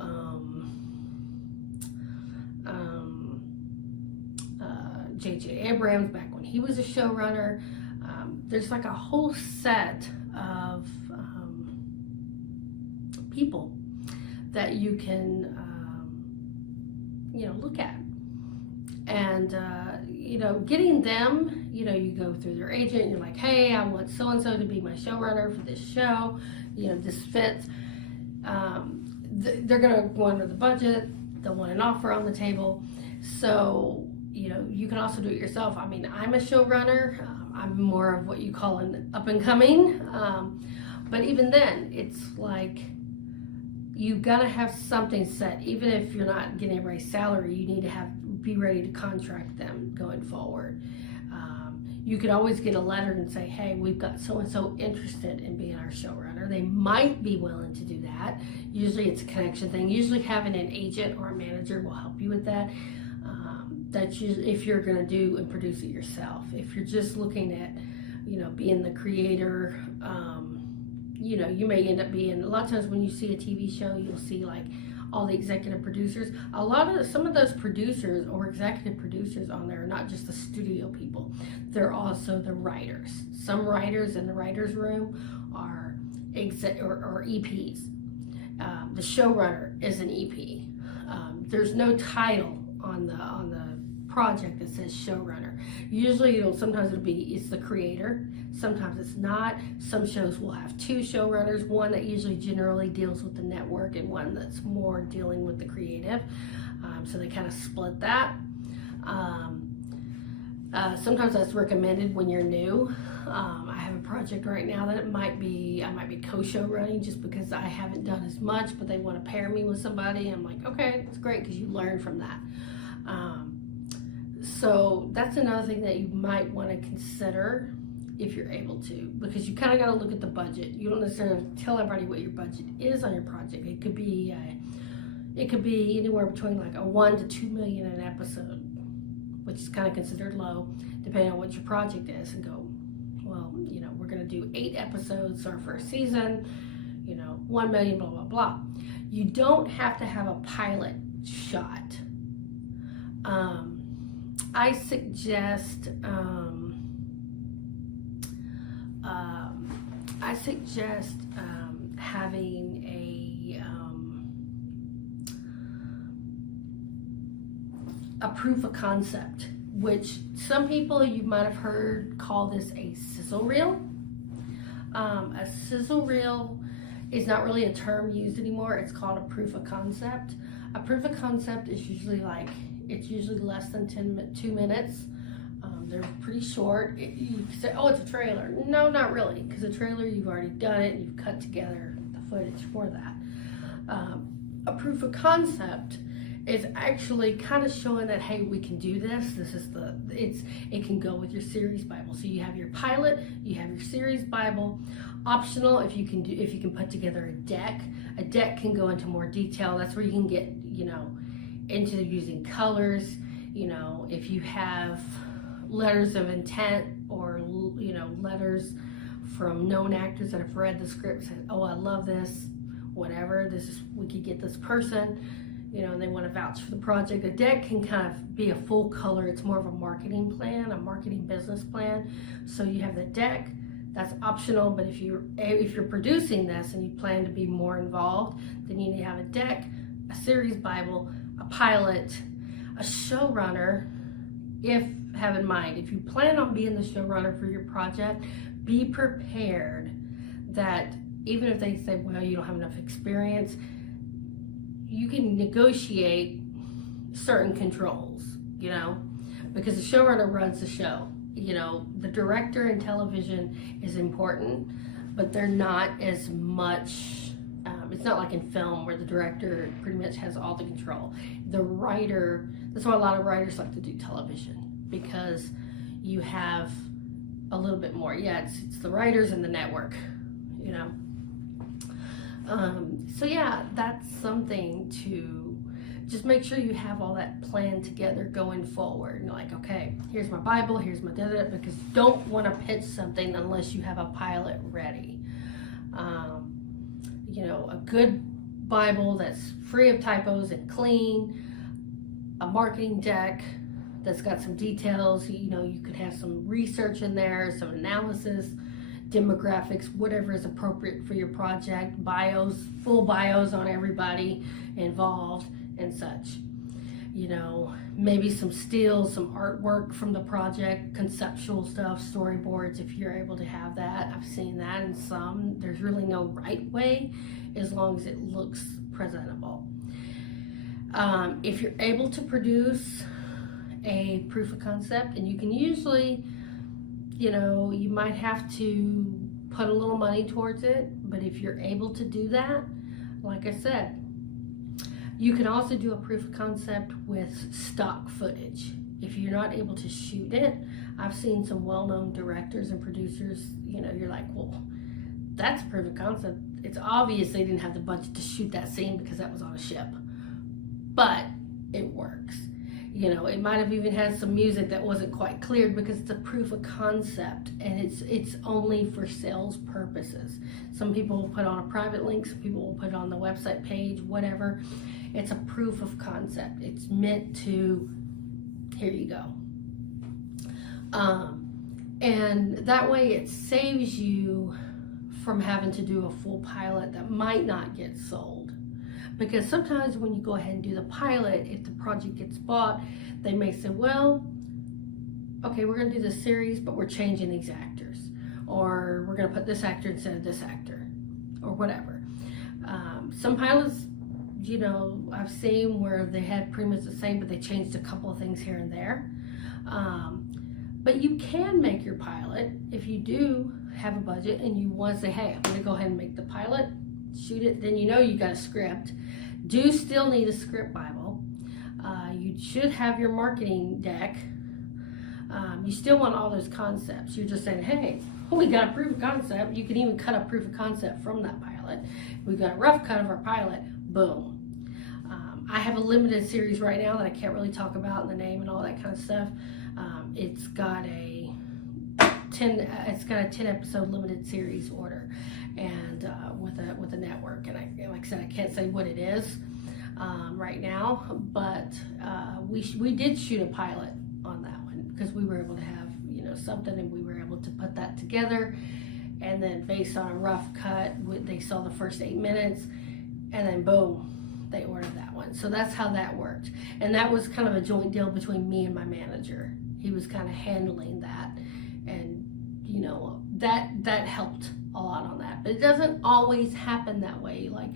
J.J. Abrams back when he was a showrunner. There's like a whole set of people that you can you know, look at. And you know, getting them, you know, you go through their agent and you're like, hey, I want so-and-so to be my showrunner for this show, you know, this fits. They're going to go under the budget. They'll want an offer on the table. So, you know, you can also do it yourself. I mean, I'm a showrunner. I'm more of what you call an up and coming. But even then, it's like, you've got to have something set. Even if you're not getting everybody's salary, you need to be ready to contract them going forward. You could always get a letter and say, hey, we've got so-and-so interested in being our showrunner. They might be willing to do that. Usually it's a connection thing. Usually having an agent or a manager will help you with that. That's usually if you're going to do and produce it yourself. If you're just looking at, you know, being the creator, you know, you may end up being, a lot of times when you see a TV show, you'll see like all the executive producers. Some of those producers or executive producers on there are not just the studio people. They're also the writers. Some writers in the writer's room are or EPs. The showrunner is an EP. There's no title on the project that says showrunner. Usually sometimes it's the creator. Sometimes it's not. Some shows will have two showrunners, one that usually generally deals with the network and one that's more dealing with the creative. So they kind of split that. Sometimes that's recommended when you're new. I have a project right now that I might be co-show running just because I haven't done as much, but they want to pair me with somebody. I'm like, okay, it's great because you learn from that. So that's another thing that you might want to consider if you're able to, because you kind of got to look at the budget. You don't necessarily tell everybody what your budget is on your project. It could be anywhere between like a $1 to $2 million an episode, which is kind of considered low, depending on what your project is. And go, well, you know, we're going to do 8 episodes our first season, you know, $1 million, blah blah blah. You don't have to have a pilot shot. I suggest having a proof of concept, which some people you might have heard call this a sizzle reel. A sizzle reel is not really a term used anymore. It's called a proof of concept. A proof of concept is usually less than 2 minutes. They're pretty short. You can say, oh, it's a trailer. No, not really, because a trailer, you've already done it, you've cut together the footage for that. A proof of concept is actually kind of showing that, hey, we can do this. It can go with your series Bible. So you have your pilot, you have your series Bible. Optional, if you can put together a deck. A deck can go into more detail. That's where you can get, you know, into using colors. You know, if you have letters of intent or, you know, letters from known actors that have read the script, said, oh, I love this, whatever, we could get this person, you know, and they want to vouch for the project. A deck can kind of be a full color. It's more of a marketing plan, a marketing business plan. So you have the deck. That's optional, but if you're producing this and you plan to be more involved, then you need to have a deck, a series Bible, a pilot, a showrunner. Have in mind, if you plan on being the showrunner for your project, be prepared that even if they say, well, you don't have enough experience, you can negotiate certain controls, you know, because the showrunner runs the show. You know, the director in television is important, but they're not as much, it's not like in film where the director pretty much has all the control. The writer, that's why a lot of writers like to do television, because you have a little bit more. Yeah, it's the writers and the network, you know. So yeah, that's something to just make sure you have all that planned together going forward. And like, okay, here's my Bible, here's my da-da-da, because you don't want to pitch something unless you have a pilot ready. You know, a good Bible that's free of typos and clean, a marketing deck that's got some details. You know, you could have some research in there, some analysis, demographics, whatever is appropriate for your project, bios, full bios on everybody involved and such. You know, maybe some stills, some artwork from the project, conceptual stuff, storyboards, if you're able to have that. I've seen that in some. There's really no right way as long as it looks presentable. If you're able to produce a proof of concept, and you can usually, you know, you might have to put a little money towards it, but if you're able to do that, like I said, you can also do a proof of concept with stock footage. If you're not able to shoot it, I've seen some well-known directors and producers, you know, you're like, well, that's a proof of concept. It's obvious they didn't have the budget to shoot that scene because that was on a ship, but it works. You know, it might have even had some music that wasn't quite cleared because it's a proof of concept, and it's only for sales purposes. Some people will put on a private link, some people will put it on the website page, whatever. It's a proof of concept. It's meant to, here you go. And that way it saves you from having to do a full pilot that might not get sold. Because sometimes when you go ahead and do the pilot, if the project gets bought, they may say, well, okay, we're going to do this series, but we're changing these actors. Or we're going to put this actor instead of this actor. Or whatever. Some pilots, you know, I've seen where they had pretty much the same, but they changed a couple of things here and there. But you can make your pilot if you do have a budget and you want to say, hey, I'm going to go ahead and make the pilot, shoot it, then you know you got a script. Do still need a script Bible. You should have your marketing deck. You still want all those concepts. You're just saying, hey, we got a proof of concept. You can even cut a proof of concept from that pilot. We've got a rough cut of our pilot. Boom. I have a limited series right now that I can't really talk about, the name and all that kind of stuff. It's got a 10 episode limited series order, and with a network. And like I said, I can't say what it is right now, but we did shoot a pilot on that one because we were able to have, you know, something, and we were able to put that together. And then based on a rough cut, they saw the first 8 minutes, and then boom, they ordered that one. So that's how that worked. And that was kind of a joint deal between me and my manager. He was kind of handling that, and you know, that helped a lot on that. But it doesn't always happen that way. Like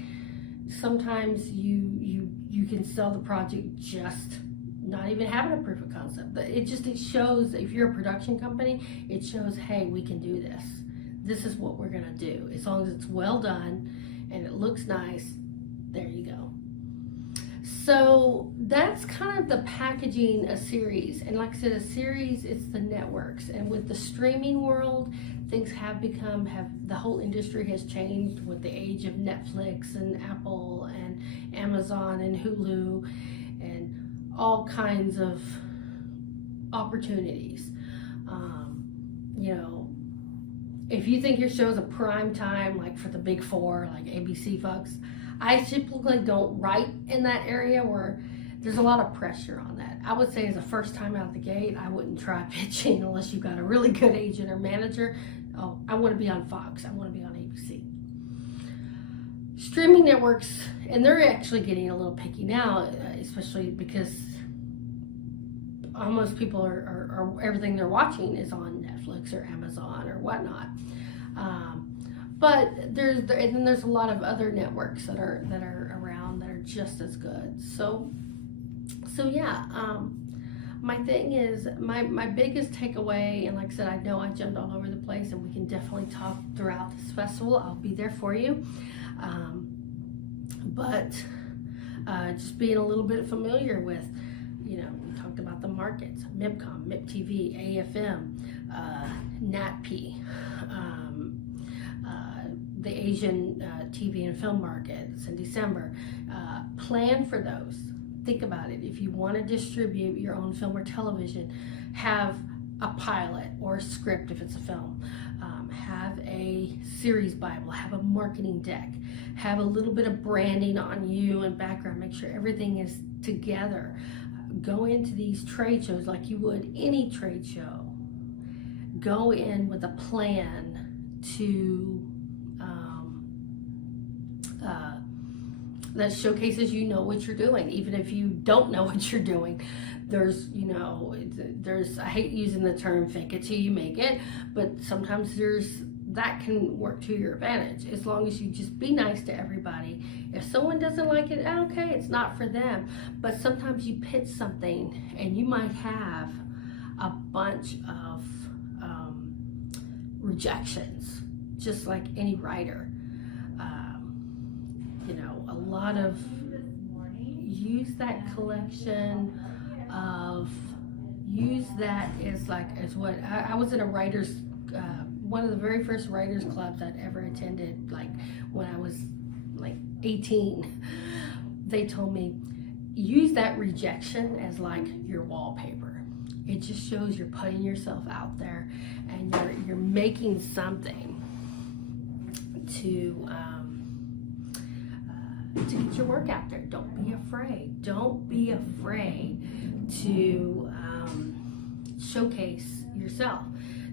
sometimes you can sell the project just not even having a proof of concept. But it shows, if you're a production company, it shows, hey, we can do this. This is what we're gonna do. As long as it's well done and it looks nice, there you go. So that's kind of the packaging a series. And like I said, a series, it's the networks. And with the streaming world, things the whole industry has changed with the age of Netflix and Apple and Amazon and Hulu and all kinds of opportunities. You know, if you think your show's a prime time, like for the big four, like ABC, Fox, I typically don't write in that area where there's a lot of pressure on that. I would say as a first time out the gate, I wouldn't try pitching unless you've got a really good agent or manager. Oh, I want to be on Fox. I want to be on ABC. Streaming networks, and they're actually getting a little picky now, especially because almost people are everything they're watching is on Netflix or Amazon or whatnot. But and then there's a lot of other networks that are around that are just as good. So yeah. My thing is, my biggest takeaway, and like I said, I know I jumped all over the place, and we can definitely talk throughout this festival. I'll be there for you. But just being a little bit familiar with, we talked about the markets, MIPCOM, MIPTV, AFM, NATP, the Asian TV and film markets in December. Plan for those. Think about it. If you want to distribute your own film or television, have a pilot or a script if it's a film. Have a series Bible, have a marketing deck, have a little bit of branding on you and background, make sure everything is together. Go into these trade shows like you would any trade show. Go in with a plan to that showcases what you're doing, even if you don't know what you're doing. There's I hate using the term fake it till you make it, but sometimes that can work to your advantage as long as you just be nice to everybody. If someone doesn't like it, okay, it's not for them. But sometimes you pitch something and you might have a bunch of rejections, just like any writer. A lot of use that collection of as what I was in a writer's one of the very first writers clubs I'd ever attended, like when I was like 18. They told me, use that rejection as like your wallpaper. It just shows you're putting yourself out there and you're making something to get your work out there. Don't be afraid. Don't be afraid to showcase yourself.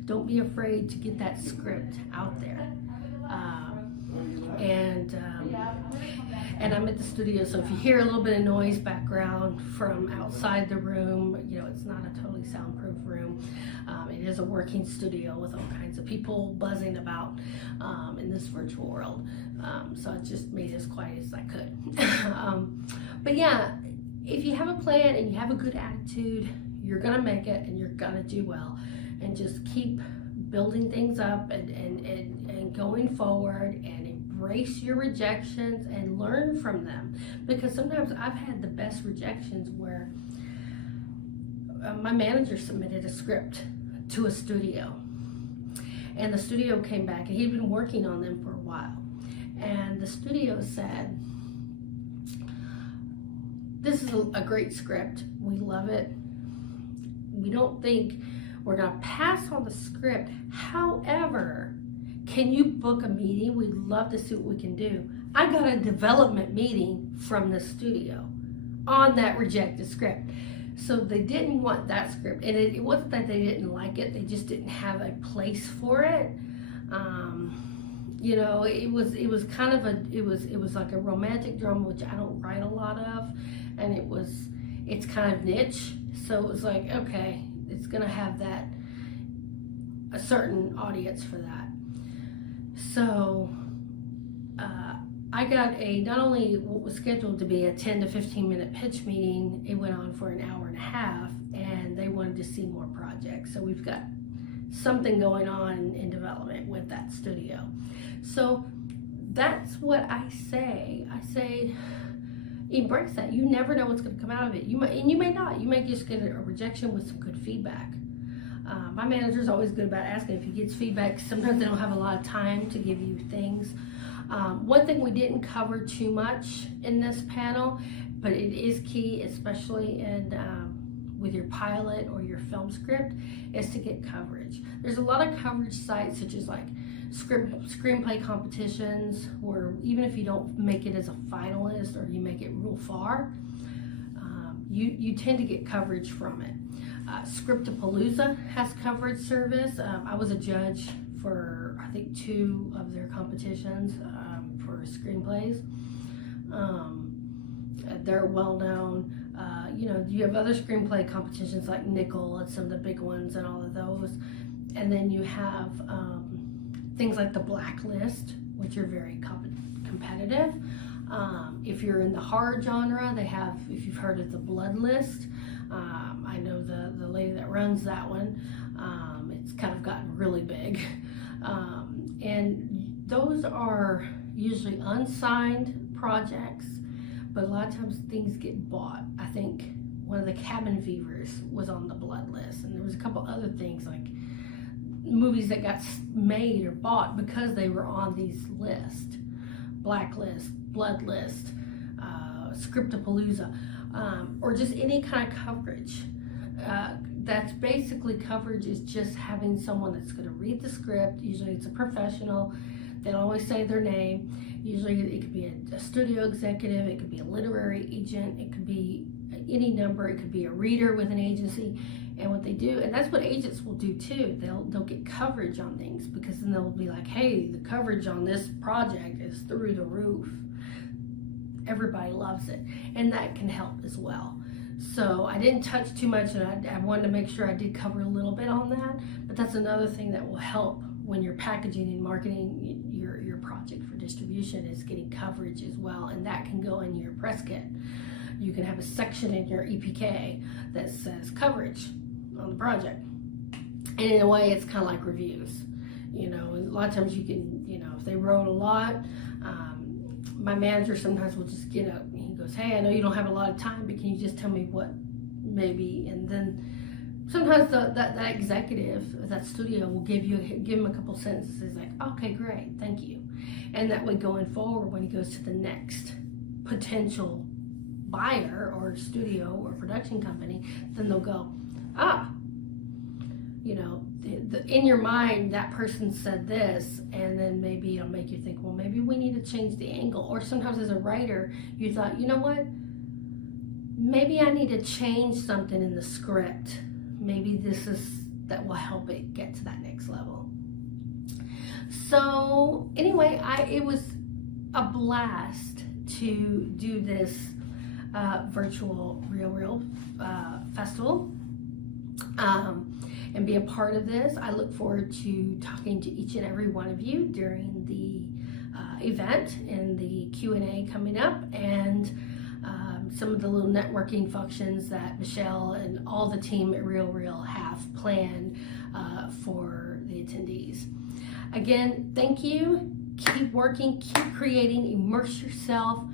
Don't be afraid to get that script out there. And I'm at the studio, so if you hear a little bit of noise background from outside the room, it's not a totally soundproof room. It is a working studio with all kinds of people buzzing about in this virtual world. So I just made it as quiet as I could. But yeah, if you have a plan and you have a good attitude, you're gonna make it and you're gonna do well. And just keep building things up and going forward, and embrace your rejections and learn from them. Because sometimes I've had the best rejections where my manager submitted a script to a studio, and the studio came back, and he'd been working on them for a while, and the studio said, this is a great script, we love it, we don't think we're going to pass on the script, however, can you book a meeting? We'd love to see what we can do. I got a development meeting from the studio on that rejected script. So they didn't want that script, and it wasn't that they didn't like it, they just didn't have a place for it. It was kind of it was like a romantic drama, which I don't write a lot of, and it's kind of niche. So it was like, okay, it's gonna have a certain audience for that. So I got not only what was scheduled to be a 10 to 15 minute pitch meeting, it went on for an hour and a half, and they wanted to see more projects. So we've got something going on in development with that studio. So that's what I say. I say, embrace that. You never know what's going to come out of it. You may not. You may just get a rejection with some good feedback. My manager's always good about asking if he gets feedback. Sometimes they don't have a lot of time to give you things. One thing we didn't cover too much in this panel, but it is key, especially with your pilot or your film script, is to get coverage. There's a lot of coverage sites, such as like screenplay competitions, where even if you don't make it as a finalist or you make it real far, you tend to get coverage from it. Scriptapalooza has coverage service. I was a judge for, I think, 2 of their competitions for screenplays. They're well known. You have other screenplay competitions like Nickel and some of the big ones and all of those. And then you have things like the blacklist, which are very competitive. If you're in the horror genre, they have, if you've heard of the blood list, I know the lady that runs that one. It's kind of gotten really big. And those are usually unsigned projects, but a lot of times things get bought. I think one of the Cabin Fevers was on the blood list, and there was a couple other things like movies that got made or bought because they were on these lists: Blacklist, Blood List, Scriptapalooza, or just any kind of coverage. That's basically coverage is just having someone that's going to read the script. Usually it's a professional. They don't always say their name. Usually it could be a studio executive, it could be a literary agent, it could be any number, it could be a reader with an agency. And what they do, and that's what agents will do too, they'll get coverage on things, because then they'll be like, hey, the coverage on this project is through the roof. Everybody loves it, and that can help as well. So I didn't touch too much, and I wanted to make sure I did cover a little bit on that, but that's another thing that will help when you're packaging and marketing your project for distribution, is getting coverage as well, and that can go in your press kit. You can have a section in your EPK that says coverage on the project, and in a way it's kind of like reviews. You know, a lot of times you can, you know, if they wrote a lot, my manager sometimes will just get up and he goes, hey, I know you don't have a lot of time, but can you just tell me what maybe, and then sometimes that executive, that studio will give him a couple sentences like, okay, great, thank you. And that way going forward, when he goes to the next potential buyer or studio or production company, then they'll go, you know, in your mind, that person said this, and then maybe it'll make you think, well, maybe we need to change the angle. Or sometimes as a writer, you thought, you know what, maybe I need to change something in the script. Maybe that will help it get to that next level. So anyway, it was a blast to do this virtual RRIFF festival and be a part of this. I look forward to talking to each and every one of you during the event and the Q&A coming up, and some of the little networking functions that Michelle and all the team at RRIFF have planned for the attendees. Again, thank you. Keep working, keep creating, immerse yourself,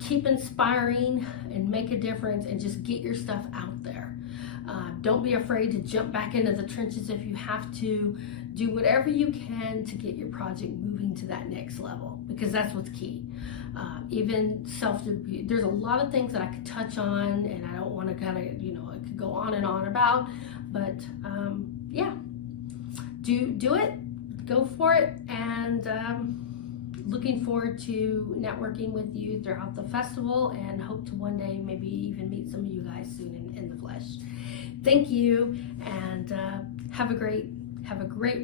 keep inspiring, and make a difference, and just get your stuff out there. Don't be afraid to jump back into the trenches if you have to. Do whatever you can to get your project moving to that next level, because that's what's key. Even there's a lot of things that I could touch on, and I don't want to kind of, you know, I could go on and on about, but yeah, do it, go for it, and looking forward to networking with you throughout the festival, and hope to one day maybe even meet some of you guys soon in the flesh. Thank you, and have a great